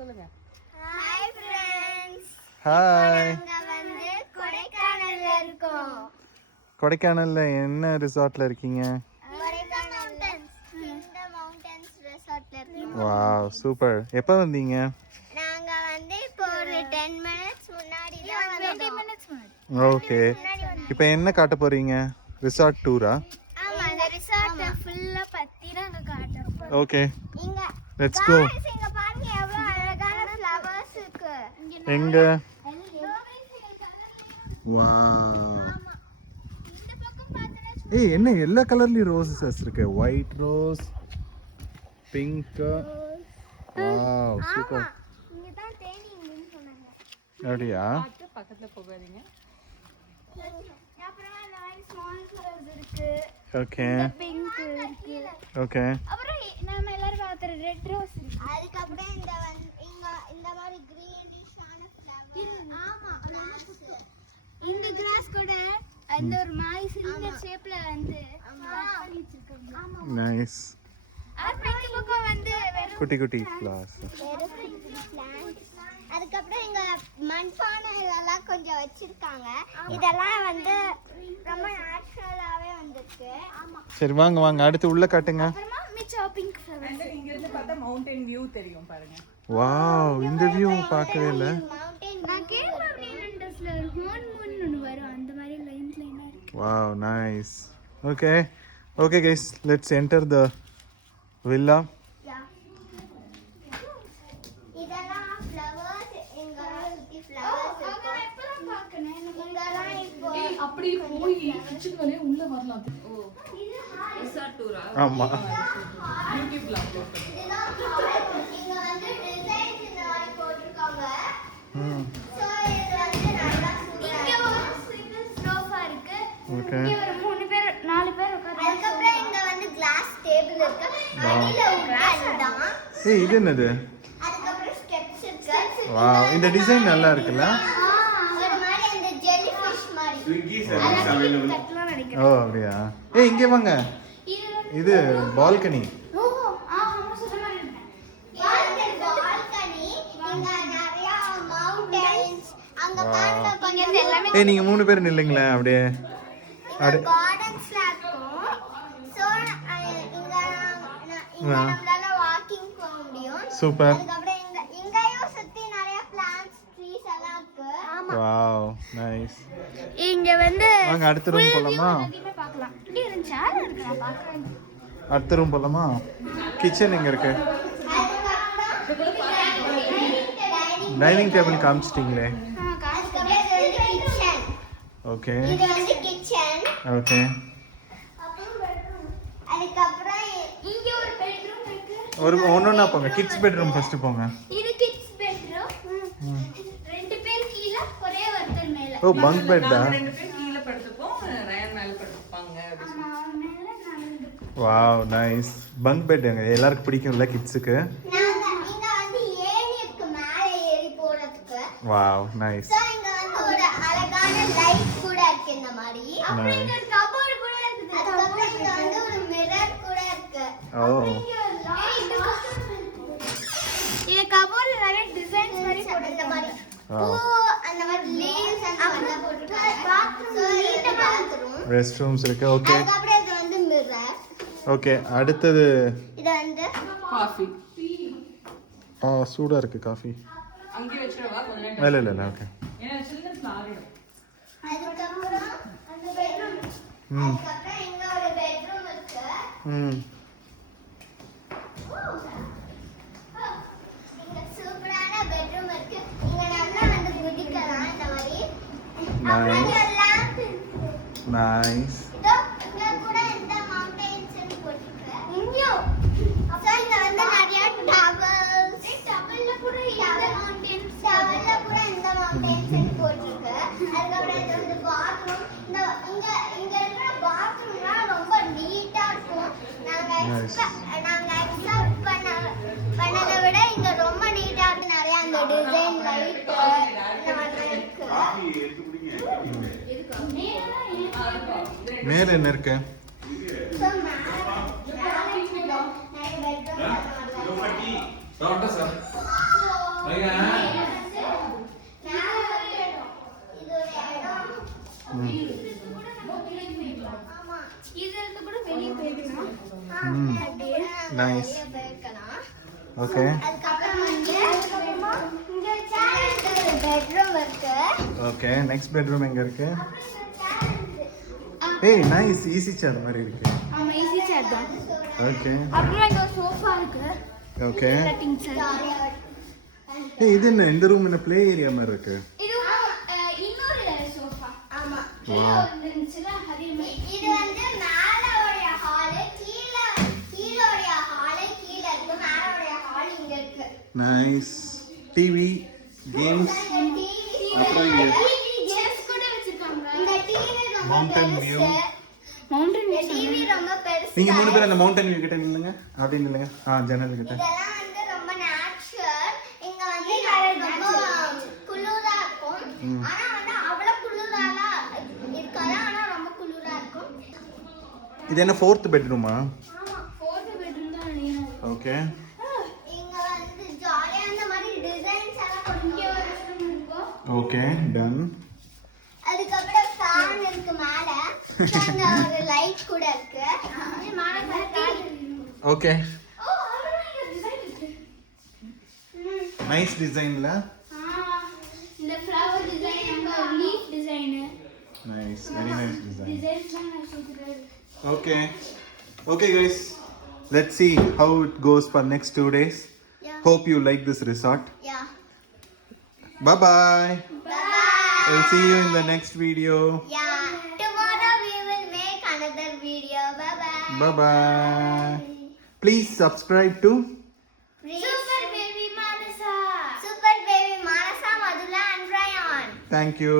சொல்லுங்க. Hi friends. Hi. நாங்க வந்து கொடைக்கானல்ல இருக்கோம். கொடைக்கானல்ல என்ன ரிசார்ட்ல இருக்கீங்க? கொடைக்கானல் இந்த மவுண்டன்ஸ் ரிசார்ட்ல இருக்கோம். Wow super. எப்போ வந்தீங்க? நாங்க வந்து இப்போ ஒரு 10 minutes முன்னாடி தான் வந்தோம். 20 minutes முன்னாடி. ஓகே. இப்போ என்ன காட்ட போறீங்க? ரிசார்ட் டூரா? ஆமா, இந்த ரிசார்ட் ஃபுல்லா பத்தி தான் காட்ட போறோம். ஓகே. இங்க லெட்ஸ் கோ. இங்க பாருங்க எவ்வளவு அழகான ஃப்ளவர்ஸ் இருக்கு. எங்க? வாவ். ஆமா. இந்த பக்கம் பார்த்தா ஏய் என்ன எல்லா கலர்லயும் ரோசஸ் இருக்கு. White rose, pink. Wow super. இங்க தான் தேனின்னு சொன்னாங்க. அப்படியா? பார்த்து பக்கத்துல போகாதீங்க. அப்புறமா இந்த மாதிரி ஸ்மால் ஃப்ளவர்ஸ் இருக்கு. ஓகே. பிங்க் இருக்கு. ஓகே. அப்புறம் நாம எல்லாரும் பார்த்த ரெட் ரோஸ் இருக்கு. அதுக்கு அப்புறம் இங்க இந்த மாதிரி கிரீனிஷான ஃப்ளவர். ஆமா, இந்த கிராஸ் கூட அந்த ஒரு மாதிரி சிலிண்டர் ஷேப்ல வந்து பண்ணி வச்சிருக்காங்க. ஆமா. நைஸ். அப்புறம் இந்த பக்கம் வந்து குட்டி குட்டி ஃப்ளவர்ஸ். அதுக்கப்புறம் இங்க மண்பானை எல்லாம் கொஞ்சம் வச்சிருக்காங்க. இதெல்லாம் வந்து ரொம்ப நேச்சுரலாவே வந்திருக்கு. ஆமா. சரி வாங்க வாங்க அடுத்து உள்ள காட்டுங்க. அப்புறமா மிச்சம் பிங்க் ஃப்ளவர்ஸ். இங்க இருந்து பார்த்தா மவுண்டன் வியூ தெரியும் பாருங்க. வாவ் இந்த வியூ பார்க்கவே இல்ல. மவுண்டன் நான் கேள்விப்பட்டேன்ல ஹோன் மூன் ஒன்னு வரும் அந்த மாதிரி லைன் லைனா இருக்கு. Wow nice. Okay. Okay guys, let's enter the villa. இதெல்லாம் ஃப்ளவர்ஸ் எங்க சுத்தி ஃப்ளவர்ஸ் இருக்கு. எப்பலாம் பார்க்கணும் இங்கலாம் இப்போ அப்படி போய் கிச்சன் வழியா உள்ள வரலாம். ஓ ரிசார்ட் டூரா? ஆமா. யூடியூப்ல அப்லோட் பண்ணுங்க. இங்க வந்து டிசைன்ஸ் இந்த மாதிரி போட்டுருக்காங்க. ம். சோ இது வந்து நல்லா இங்க ஒரு சிங்கிள் சோஃபா இருக்கு. ஓகே. இங்க ஒரு 3 பேர் 4 பேர் உட்கார்ந்து. அதுக்கப்புறம் இங்க வந்து கிளாஸ் டேபிள் இருக்கு. அடியில உட்கார்ந்து தான். ஏய் இது என்னது? அதுக்கப்புறம் ஸ்டெப்ஸ் இருக்கு. வாவ் இந்த டிசைன் நல்லா இருக்குல்ல? ஒரு மாதிரி அந்த ஜெல்லி ஃபிஷ் மாதிரி. Swiggy service available. கட்டலாம் நினைக்கிறேன். ஓ அப்படியா? ஏய் இங்க வாங்க. இது பால்கனி. ஓ ஆமா சொல்ற மாதிரி இருக்கு. பால்கனி இங்க நிறைய மவுண்டன்ஸ் அங்க பாருங்க கொஞ்சம் எல்லாமே ஏய் நீங்க 3 பேர் நில்லுங்களே அப்படியே. இங்க கார்டன்ஸ்ல இருக்கும். சோ இங்க நம்மளால வாக்கிங் போக முடியும். சூப்பர். அதுக்கப்புறம் இங்கேயும் சுத்தி நிறைய பிளான்ட்ஸ் ட்ரீஸ் எல்லாம் இருக்கு. ஆமா. Wow nice. இங்க வந்து வாங்க அடுத்த ரூம் போலாமா? எல்லாத்தையுமே பார்க்கலாம். இங்க ஒரு சேர் இருக்கு நான் பார்க்கறேன். அடுத்த ரூம் போலாமா? கிச்சன் எங்க இருக்கு? டைனிங் டேபிள் காமிச்சிட்டீங்களே. கிச்சன். ஓகே. இது வந்து கிச்சன். ஓகே. அதுக்கப்புறம் இங்க ஒரு பெட்ரூம் இருக்கு. ஒரு ஒண்ணொண்ணா போங்க. கிட்ஸ் பெட்ரூம் ஃபர்ஸ்ட் போங்க. இது கிட்ஸ் பெட்ரூம். 2 பேர் கீழ ஒரே ஒருத்தர் மேல. ஓ பங்க் பெட்டா? நாங்க 2 பேர் கீழ படுத்துப்போம், ரயன் மேல படுத்துப்பாங்க. ஆமா, அவன் மேல நான் வந்து வாவ் நைஸ். பங்க் பெட் எல்லாருக்கும் பிடிக்கும்ல கிட்ஸுக்கு? நாங்க இங்க வந்து ஏணி இருக்கு மேல ஏறி போறதுக்கு. Wow nice. சோ இங்க வந்து ஒரு அழகான லைட் கூட இருக்கு இந்த மாதிரி. அப்புறம் இங்க கபோர்ட் கூட இருக்கு. அதுக்கப்புறம் இங்க வந்து ஒரு மிரர் கூட இருக்கு. ஓ இது கபோர்ட்ல நிறைய டிசைன்ஸ் மாதிரி போட்டு மாதிரி. பூ அந்த மாதிரி லீவ்ஸ் அந்த மாதிரி போட்டுருக்காங்க. பாத்ரூம் ரெஸ்ட் ரூம்ஸ் இருக்கு. ஓகே. அதுக்கப்புறம் இது வந்து மிரர். ஓகே அடுத்தது. இது வந்து காஃபி. சூடா இருக்கு காஃபி. அங்கேயே வச்சிரவா கொஞ்ச நேரம். இல்ல ஓகே. ஏன்னா சில்லுன்னு ஆறிடும். அதுக்கப்புறம் அந்த பெட்ரூம். அதுக்கப்புறம் இங்க ஒரு பெட்ரூம் இருக்கு. இங்க சூப்பரான பெட்ரூம் இருக்கு. இங்க நல்லா வந்து குதிக்கலாம் இந்த மாதிரி. அப்புறம் இங்க lamp இருக்கு. நைஸ். இதோ இங்க கூட இந்த மவுண்டன்ஸ் போட்டுருக்கு. இங்கயும் அப்புறம் இங்க வந்து நிறைய டவல்ஸ். டவல்ல கூட இந்த மவுண்டன்ஸ். டவல்ல கூட இந்த மவுண்டன்ஸ் போட்டுருக்கு. அதுக்கப்புறம் இது வந்து பாத்ரூம். இங்க இருக்கிற பாத்ரூம்லாம் ரொம்ப நீட்டா இருக்கும். நாங்க எக்ஸ்பெக்ட் பண்ணதை விட இங்க ரொம்ப நீட்டா இருக்கு. நிறைய அந்த டிசைன் லைட் இந்த மாதிரி இருக்கு. மேல என்ன இருக்கு? So, Nice. நிறைய போயிருக்கலாம். ஓகே அதுக்கப்புறம் வந்து இங்க chair இருக்கு, bedroom இருக்கு. ஓகே நெக்ஸ்ட் பெட்ரூம் எங்க இருக்கு? அப்புறம் இங்க chair இருக்கு. ஏய் நைஸ் ஈஸி சேர் மாதிரி இருக்கு. ஆமா ஈஸி சேர் தான். ஓகே அப்புறம் இங்க ஒரு சோஃபா இருக்கு. ஓகே கட்டிங் சேர். ஜாலியா ஏய் இது என்ன இந்த ரூம் என்ன ப்ளே ஏரியா மாதிரி இருக்கு? இது இன்னொரு சோஃபா. ஆமா. கீழ ஒரு இருந்துச்சுல அதே மாதிரி. இது வந்து மேலோடைய ஹால், கீழோடைய ஹால் கீழ இருக்கு, மேலோடைய ஹால் இங்க இருக்கு. நைஸ் டிவி கேம்ஸ் அப்புறம் இங்க சேர்ஸ் கூட வச்சிருக்காங்க. இந்த டிவி ரொம்ப Mountain view. பெருசு. மவுண்டன் இந்த டிவி ரொம்ப பெருசு. நீங்க மூணு பேர் அந்த மவுண்டன் வியூ கிட்ட நில்லுங்க. அப்படி நில்லுங்க. ஜன்னல் கிட்ட. இதெல்லாம் வந்து ரொம்ப நேச்சுரல். இங்க வந்து ரொம்ப குளிரா இருக்கும். ஆனா வந்து அவ்வளவு குளிரால இருக்காது. ஆனா ரொம்ப குளிரா இருக்கும். இது என்ன ஃபோர்த் பெட்ரூமா? ஆமா. ஃபோர்த் பெட்ரூம் தான் நினைக்கிறேன். ஓகே இங்க வந்து ஜாலியா அந்த மாதிரி டிசைன்ஸ் எல்லாம் இங்க கொடுங்க. ஒரு room இருக்கும். Okay done. அதுக்கப்புறம் ஃபேன் இருக்கு மேல. அங்க ஒரு லைட் கூட இருக்கு. மேல ஃபேன் இருக்கு. ஓகே ஓ அப்புறம் இங்க டிசைன் இருக்கு. நைஸ் டிசைன்ல. இந்த ஃப்ளவர் டிசைன் அங்க ஒரு leaf design. Nice very nice design. டிசைன்ஸ்லாம் நான் சூப்பரா இருக்கு. Okay. Okay, guys. Let's see how it goes for next 2 days. Yeah. Hope you like this resort. Yeah. Bye bye. Bye. We'll see you in the next video. Yeah. Tomorrow we will make another video. Bye bye. Bye bye. Please subscribe to Super Baby Manasa. Super Baby Manasa, Madhula and Ryan. Thank you.